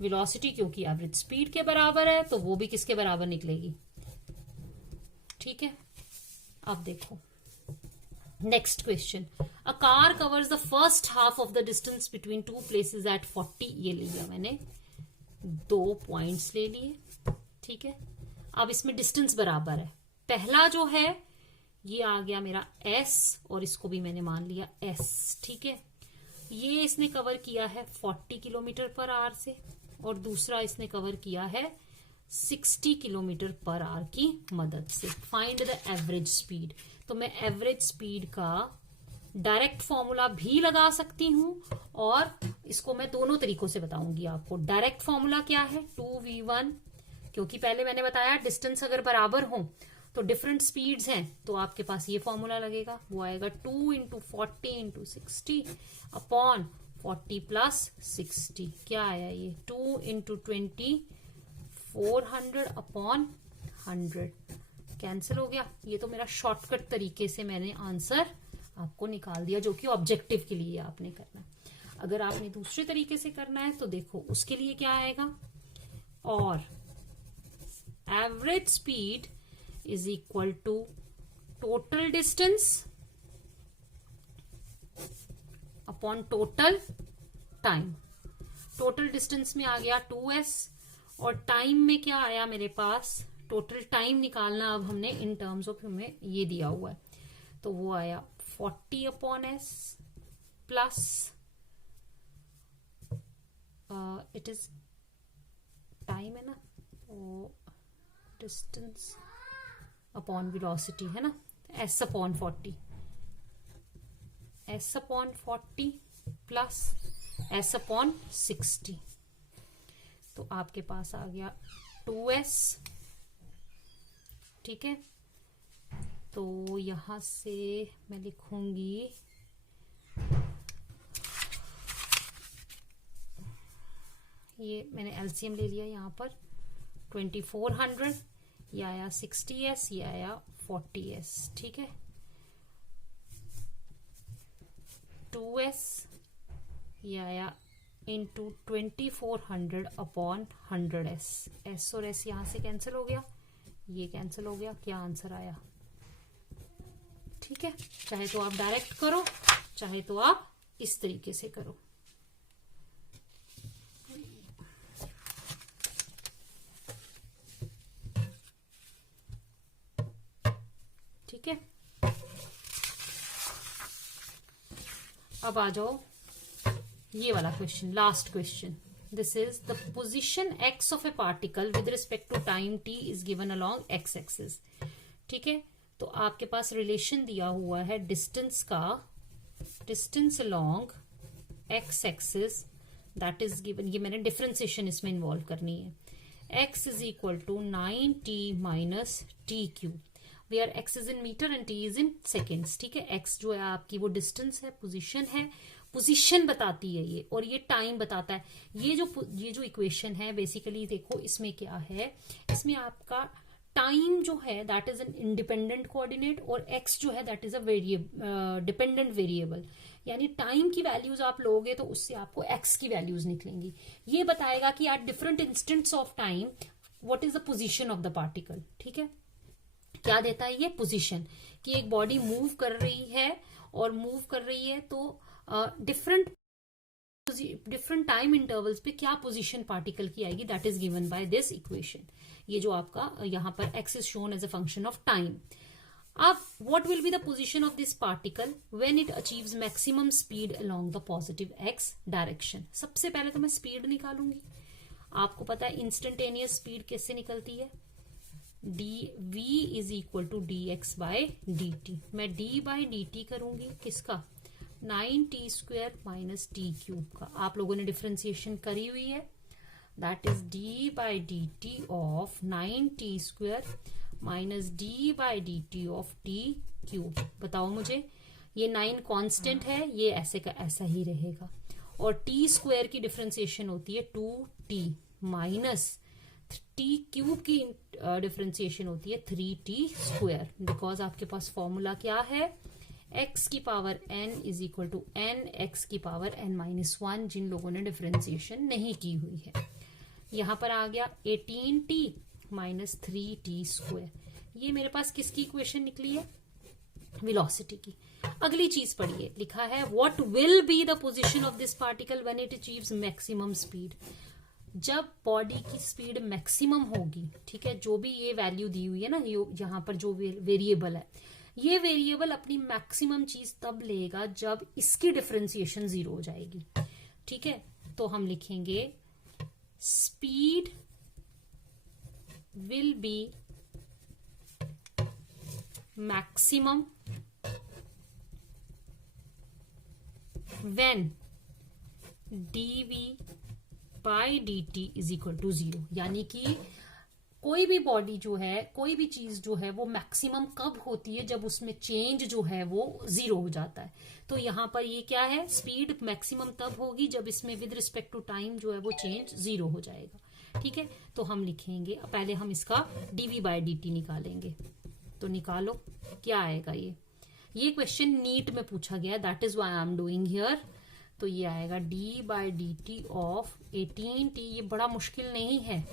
velocity, क्योंकि एवरेज स्पीड के बराबर है तो वो भी किसके बराबर निकलेगी। ठीक है, अब देखो next question. A car covers the first half of the distance between two places at 40। ये ले लिया मैंने, 2 पॉइंट्स ले लिए। ठीक है, अब इसमें डिस्टेंस बराबर है। पहला जो है ये आ गया मेरा S और इसको भी मैंने मान लिया S। ठीक है, ये इसने कवर किया है 40 किलोमीटर पर आवर से और दूसरा इसने कवर किया है 60 किलोमीटर पर आवर की मदद से। Find the average speed. तो मैं एवरेज स्पीड का डायरेक्ट फॉर्मूला भी लगा सकती हूं और इसको मैं दोनों तरीकों से बताऊंगी आपको। डायरेक्ट फॉर्मूला क्या है 2v1, क्योंकि पहले मैंने बताया डिस्टेंस अगर बराबर हो तो डिफरेंट स्पीड्स हैं तो आपके पास ये फॉर्मूला लगेगा, वो आएगा 2 इंटू 40 इंटू 60 अपॉन 40 प्लस 60। क्या आया ये 2 इंटू 20 400 अपॉन 100। कैंसिल हो गया। ये तो मेरा शॉर्टकट तरीके से मैंने आंसर आपको निकाल दिया, जो कि ऑब्जेक्टिव के लिए आपने करना। अगर आपने दूसरे तरीके से करना है तो देखो उसके लिए क्या आएगा, और average speed is equal to total distance upon total time। total distance में आ गया 2s और टाइम में क्या आया मेरे पास, टोटल टाइम निकालना अब हमने इन टर्म्स ऑफ हमें ये दिया हुआ है, तो वो आया 40 upon s plus it is time है ना, वो डिस्टेंस अपॉन वेलोसिटी है ना, s upon 40 plus s upon 60। तो आपके पास आ गया 2s। ठीक है, तो यहां से मैं लिखूंगी ये मैंने एलसीएम ले लिया यहाँ पर 2400, ये आया 60s, ये आया 40s। ठीक है, 2s ये आया इंटू 2400 अपॉन 100s। s और s यहां से कैंसिल हो गया, ये कैंसिल हो गया। क्या आंसर आया? ठीक है, चाहे तो आप डायरेक्ट करो, चाहे तो आप इस तरीके से करो। ठीक है, अब आ जाओ ये वाला question, last question. This is the position x of a particle with respect to time t is given along x axis. ठीक है, तो आपके पास रिलेशन दिया हुआ है डिस्टेंस का, distance along x axis that is given. ये मैंने डिफरेंशिएशन इसमें इन्वॉल्व करनी है। x is equal to 9t minus t cube, where x is in metre and t is in seconds. ठीक है, x जो है आपकी वो डिस्टेंस है, पोजीशन है, पोजीशन बताती है ये, और ये टाइम बताता है। ये जो इक्वेशन है बेसिकली देखो इसमें क्या है, इसमें आपका टाइम जो है that is an independent coordinate और x जो है that is a dependent variable. यानी टाइम की वैल्यूज आप लोगे तो उससे आपको x की वैल्यूज निकलेंगी। ये बताएगा कि at different instants of time what is the position of the particle. ठीक है, क्या देता है ये? पोजीशन, कि एक बॉडी मूव कर रही है, और मूव कर रही है तो डिफरेंट टाइम इंटरवल्स पे क्या पोजीशन पार्टिकल की आएगी, that is given by this equation. ये जो आपका यहाँ पर x is shown as a function of time. अब what will be the position of this particle when it achieves maximum speed along the positive x direction. सबसे पहले तो मैं स्पीड निकालूंगी। आपको पता है इंस्टेंटेनियस स्पीड कैसे निकलती है, v is equal to dx by dt। मैं d बाय dt करूंगी किसका? 9t square minus t cube का। आप लोगों ने डिफरेंशिएशन करी हुई है, that is d by dt of 9t square minus d by dt of t cube. बताओ मुझे, ये 9 कांस्टेंट है, ये ऐसे का ऐसा ही रहेगा, और t स्क्वायर की डिफरेंशिएशन होती है 2t माइनस टी क्यूब की डिफरेंशिएशन होती है 3t स्क्वायर। बिकॉज आपके पास फॉर्मूला क्या है, x की power n is equal to n x की पावर n माइनस 1, जिन लोगों ने डिफरेंशिएशन नहीं की हुई है। यहां पर आ गया 18t माइनस 3t स्क्वायर। ये मेरे पास किसकी इक्वेशन निकली है? वेलोसिटी की। अगली चीज पढ़िए, लिखा है what will be the position of this particle when it achieves maximum speed. जब बॉडी की स्पीड मैक्सिमम होगी, ठीक है, जो भी ये वैल्यू दी हुई है ना, यहाँ पर जो वेरिएबल है, ये वेरिएबल अपनी मैक्सिमम चीज तब लेगा जब इसकी डिफरेंशिएशन 0 हो जाएगी। ठीक है, तो हम लिखेंगे speed will be maximum when dv by dt is equal to 0। यानी कि कोई भी बॉडी जो है, कोई भी चीज जो है वो मैक्सिमम कब होती है? जब उसमें चेंज जो है वो 0 हो जाता है। तो यहां पर ये क्या है, स्पीड मैक्सिमम तब होगी जब इसमें विद रिस्पेक्ट टू टाइम जो है वो चेंज 0 हो जाएगा। ठीक है, तो हम लिखेंगे, पहले हम इसका dv बाई dt निकालेंगे। तो निकालो, क्या आएगा? ये क्वेश्चन नीट में पूछा गया, that is why I am doing here. तो ये आएगा d by D T of 18t। ये बड़ा मुश्किल नहीं है,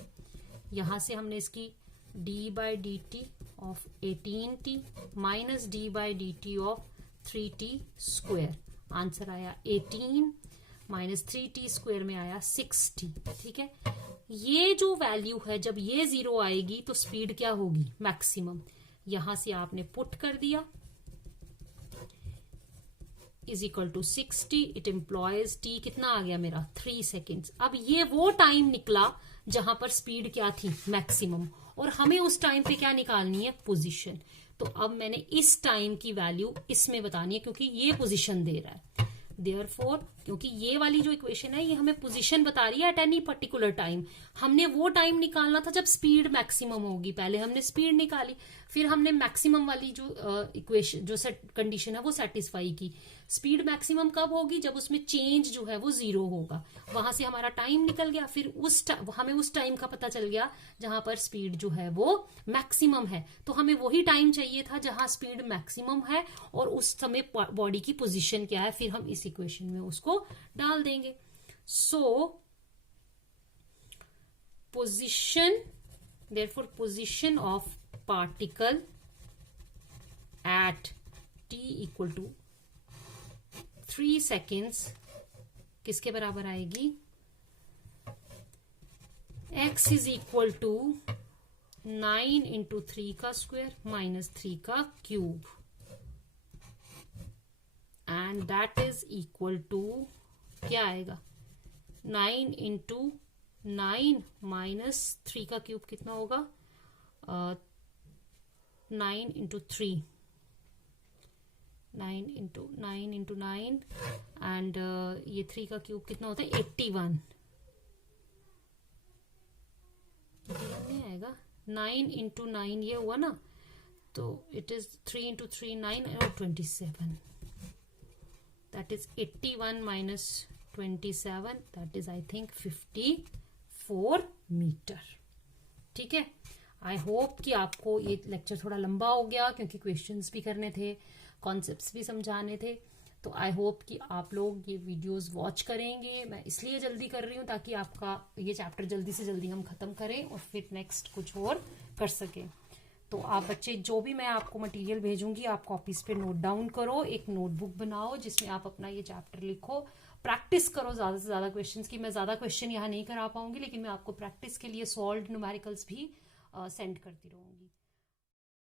यहां से हमने इसकी d by D T of 18t minus d by D T of 3t square. Answer आया 18 माइनस 3t स्क्वायर में आया 60। ठीक है, ये जो वैल्यू है जब ये 0 आएगी तो स्पीड क्या होगी? मैक्सिमम। यहां से आपने पुट कर दिया is equal to 60। It implies t कितना आ गया मेरा? 3 सेकेंड्स। अब ये वो टाइम निकला जहां पर स्पीड क्या थी? मैक्सिमम। और हमें उस टाइम पे क्या निकालनी है? पोजीशन। तो अब मैंने इस टाइम की वैल्यू इसमें बतानी है क्योंकि ये पोजीशन दे रहा है। देयरफॉर क्योंकि ये वाली जो इक्वेशन है ये हमें पोजीशन बता रही है एट एनी पर्टिकुलर टाइम। हमने वो टाइम निकालना था जब स्पीड मैक्सिमम होगी। पहले हमने स्पीड निकाली, फिर हमने मैक्सिमम वाली जो इक्वेशन जो कंडीशन है वो सेटिस्फाई की। स्पीड मैक्सिमम कब होगी? जब उसमें चेंज जो है वो 0 होगा। वहां से हमारा टाइम निकल गया, फिर हमें उस टाइम का पता चल गया जहां पर स्पीड जो है वो मैक्सिमम है। तो हमें वही टाइम चाहिए था जहां स्पीड मैक्सिमम है और उस समय बॉडी की पोजीशन क्या है, फिर हम इस इक्वेशन में उसको डाल देंगे। So position, therefore position of particle at t equal to 3 seconds किसके बराबर आएगी? x is equal to 9 into 3 का स्क्वायर माइनस 3 का cube, and that is equal to क्या आएगा? 9 इंटू 9 माइनस 3 का क्यूब कितना होगा? 9 इंटू 3, 9 इंटू 9 एंड ये 3 का क्यूब कितना होता है? 81। नहीं आएगा। 9 इंटू 9 ये हुआ ना, तो इट इज 3 इंटू 3 9 और 27, that is 81 minus 27, that is I think 54 metre. ठीक है, आई होप कि आपको ये लेक्चर थोड़ा लंबा हो गया क्योंकि क्वेश्चंस भी करने थे, कॉन्सेप्ट्स भी समझाने थे। तो आई होप कि आप लोग ये वीडियोस वॉच करेंगे। मैं इसलिए जल्दी कर रही हूँ ताकि आपका ये चैप्टर जल्दी से जल्दी हम खत्म करें और फिर नेक्स्ट कुछ और कर सकें। तो आप बच्चे, जो भी मैं आपको मटेरियल भेजूंगी आप कॉपीज पे नोट डाउन करो, एक नोटबुक बनाओ जिसमें आप अपना ये चैप्टर लिखो, प्रैक्टिस करो ज्यादा से ज्यादा क्वेश्चंस की। मैं ज्यादा क्वेश्चन यहाँ नहीं करा पाऊंगी, लेकिन मैं आपको प्रैक्टिस के लिए सॉल्व्ड न्यूमेरिकल्स भी सेंड करती रहूंगी।